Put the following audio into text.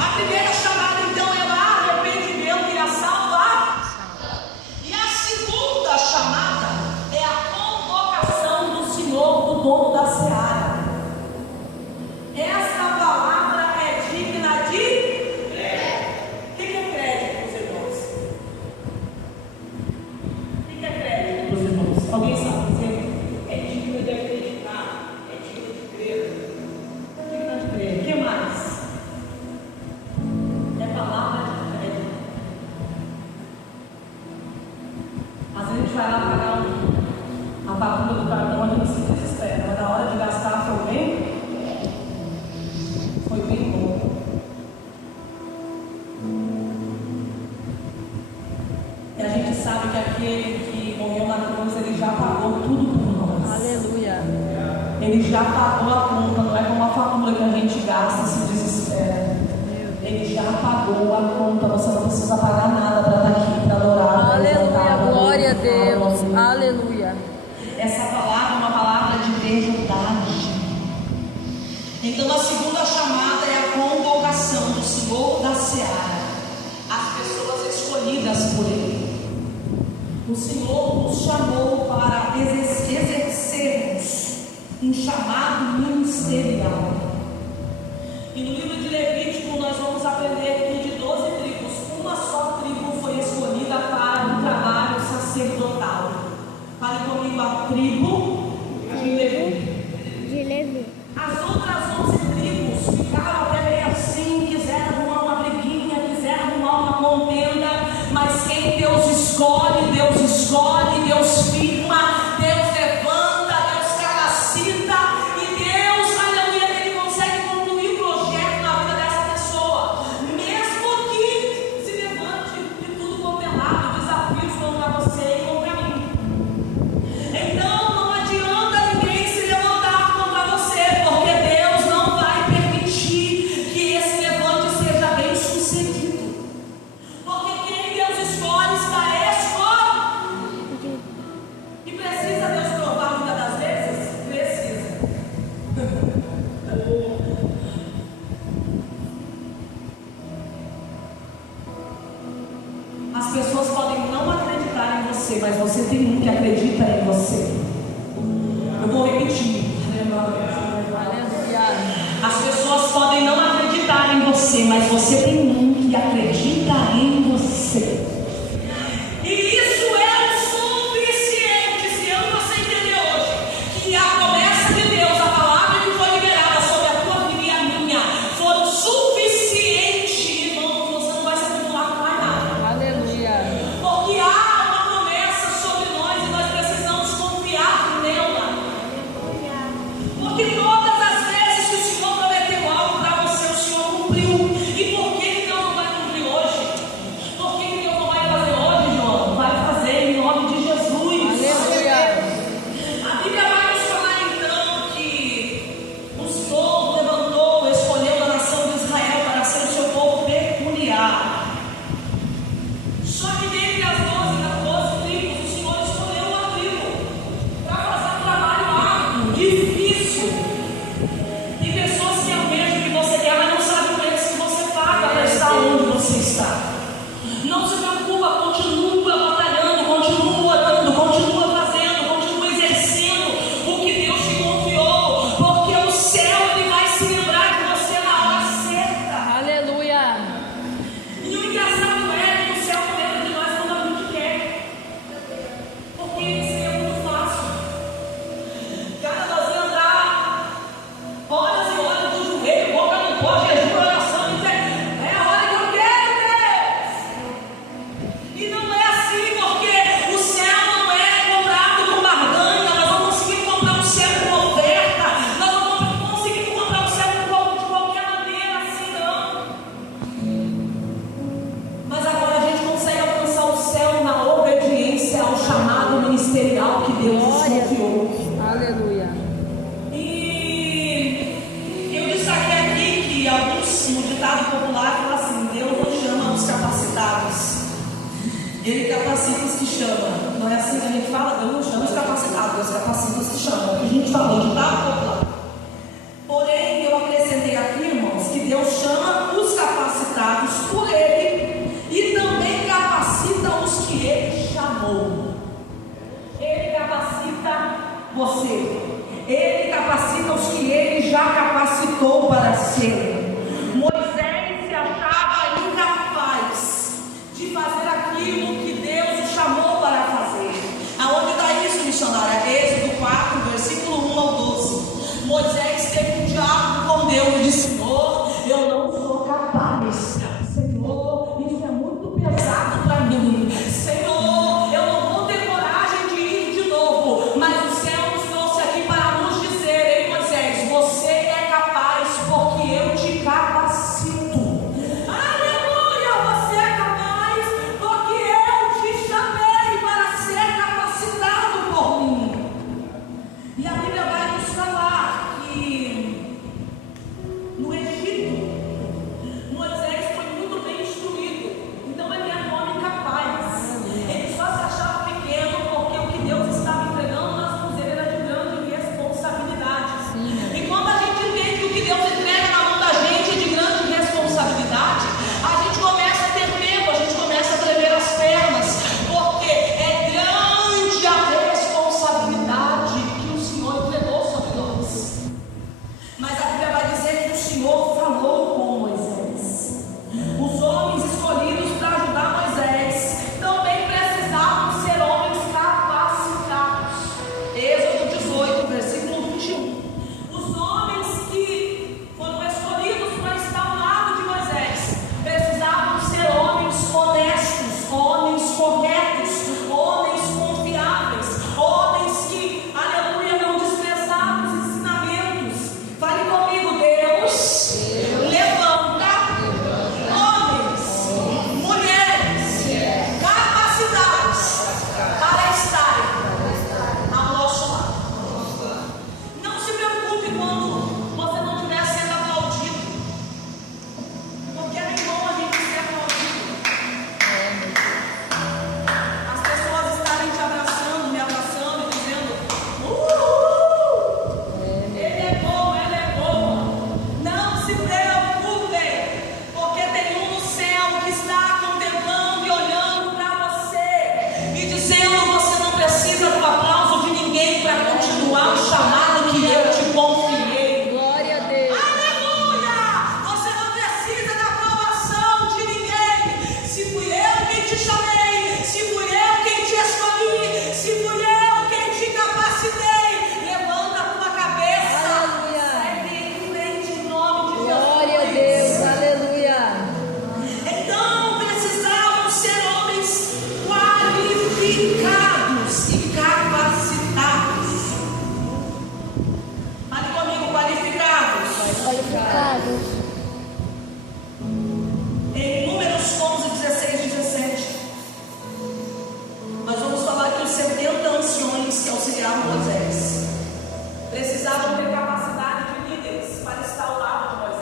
A primeira chamada, então, é o arrependimento e a salvação. E a segunda chamada é a convocação do Senhor, do dono da seara. Essa palavra é digna de crédito. O que é crédito, meus irmãos? O que é crédito, meus irmãos? Alguém sabe dizer? É digno de acreditar, é digno de crer. É digno de crer. O que mais? É palavra de crédito. Às vezes a gente vai lá pagar a fatura do cartão, a gente se desespera, mas na hora de gastar foi bem bom. E a gente sabe que aquele que morreu na cruz, ele já pagou tudo por nós. Aleluia. Ele já pagou a conta, não é como a fatura que a gente gasta e se desespera. Ele já pagou a conta, você não precisa pagar nada para estar aqui, para adorar. Aleluia, glória a Deus. Aleluia. Essa palavra é uma palavra de verdade. Então a segunda chamada é a convocação do Senhor da seara, as pessoas escolhidas por Ele. O Senhor nos chamou para exercermos um chamado ministerial. E no livro de Levítico nós vamos aprender que de 12 tribos, uma só tribo foi escolhida para um trabalho sacerdotal. Fale comigo, a tribo de Levi. As outras 11 tribos ficaram até meio assim, quiseram arrumar uma briguinha, quiseram arrumar uma contenda, mas quem Deus escolhe, Deus firma, Deus levanta, Deus capacita, e Deus, aleluia, Ele consegue concluir o projeto na vida dessa pessoa, mesmo que se levante de tudo quanto é lado, desafios contra você e contra mim. Então não adianta ninguém se levantar contra você, porque Deus não vai permitir que esse levante seja bem sucedido. Porque quem Deus escolhe está escolhido. E precisa Deus provar muitas das vezes? Precisa. As pessoas podem não acreditar em você, mas você tem um que acredita em você. Eu vou repetir. Aleluia. As pessoas podem não acreditar em você, mas você tem um que acredita em você. E isso é o suficiente. Se eu e você entender hoje que a promessa de Deus, a palavra que foi liberada sobre a tua vida e a minha, foram suficientes, irmão, você não vai se atribular com mais nada. Aleluia. Porque há uma promessa sobre nós e nós precisamos confiar nela. Porque todas as vezes que o Senhor prometeu algo para você, o Senhor cumpriu. E por que Deus não vai cumprir hoje? Por que Deus não vai fazer hoje, João? Vai fazer em nome de Jesus. Aleluia. A Bíblia vai nos falar então que o Senhor levantou, escolheu a nação de Israel para ser o seu povo peculiar. Só que dentre as 12 tribos, o Senhor escolheu uma tribo para fazer um trabalho árduo, difícil. E pessoas que almejam o que você quer, mas não sabem o preço que você paga para estar onde você está. Não se preocupa, continua batalhando, continua orando, continua fazendo, continua exercendo o que Deus te confiou, porque o céu ele vai se lembrar de você na hora certa. Aleluia. E o engraçado é que o céu não lembra de nós quando a gente quer, porque isso seria muito fácil. Cara, nós vamos andar horas e horas do joelho, boca no pó, jejum, oração, e dizer, é a hora que eu quero, Deus. E não é assim, porque o céu não é comprado com barganha, nós não conseguimos comprar o céu com oferta, nós não conseguimos comprar o céu de qualquer maneira, assim não. Mas agora a gente consegue alcançar o céu na obediência ao chamado ministerial que Deus nos Glória a confiou. Deus. Aleluia. E eu destaquei aqui que um ditado popular fala assim: Deus não chama os capacitados, Ele capacita os que chama. Não é assim que a gente fala? Deus não chama os capacitados, Deus capacita os que chamam. A gente falou ditado popular. Porém, eu acrescentei aqui, irmãos, que Deus chama os capacitados você. Ele capacita os que ele já capacitou para ser. Moisés se achava incapaz de fazer aquilo que Deus o chamou para fazer. Aonde está isso, missionária? Êxodo 4, versículo 1 ao 12. Moisés teve um diálogo com Deus e disse: Senhor, eu não sou capaz. Senhor, isso é muito pesado para mim. Senhor, eu não vou ter coragem de ir de novo. Mas o céu nos trouxe aqui para nos dizer: Ei, Moisés, você é capaz porque eu te capacito. Aleluia, você é capaz porque eu te chamei para ser capacitado por mim. E a Bíblia vai nos falar que no Egito, Moisés foi muito bem instruído. Então ele era um homem capaz. Ele só se achava pequeno porque o que Deus estava entregando nas mãos dele era de grande responsabilidade. E quando a gente entende que o que Deus entrega na mão da gente é de grande responsabilidade, a gente começa a ter medo, a gente começa a tremer as pernas, porque é grande a responsabilidade que o Senhor entregou sobre nós. Mas a Bíblia vai dizer que o Senhor falou com Moisés. Os homens escolhidos para ajudar Moisés também precisavam ser homens capacitados. Êxodo 18, versículo 21. Os homens que foram escolhidos para estar ao lado de Moisés precisavam ser homens honestos, homens corretos, homens confiáveis, homens que, aleluia, não desprezavam os ensinamentos. Fale comigo, Deus levanta homens, mulheres capacitados para estarem ao nosso lado. Não se preocupe quando você não estiver sendo aplaudido, porque é bom a gente ser aplaudido. As pessoas estarem te abraçando, me abraçando e dizendo: ele é bom, ela é boa. Não se preocupem, porque tem um no céu que está contemplando e olhando para você e dizendo: você não precisa do aplauso de ninguém para continuar o chamado que eu te confiei. Glória a Deus. Aleluia! Você não precisa da aprovação de ninguém. Se fui eu quem te chamei, se fui eu quem te escolhi, se fui eu quem te capacitei, levanta a tua cabeça. Aleluia. Segue em frente em nome de Glória a Jesus. Deus. Aleluia. Então precisavam ser homens qualificados e capacitados. Fale comigo, qualificados. Qualificados. Em Números 11, 16, 17, nós vamos falar que os 70 anciões que auxiliavam Moisés precisavam ter capacidade de líderes para estar ao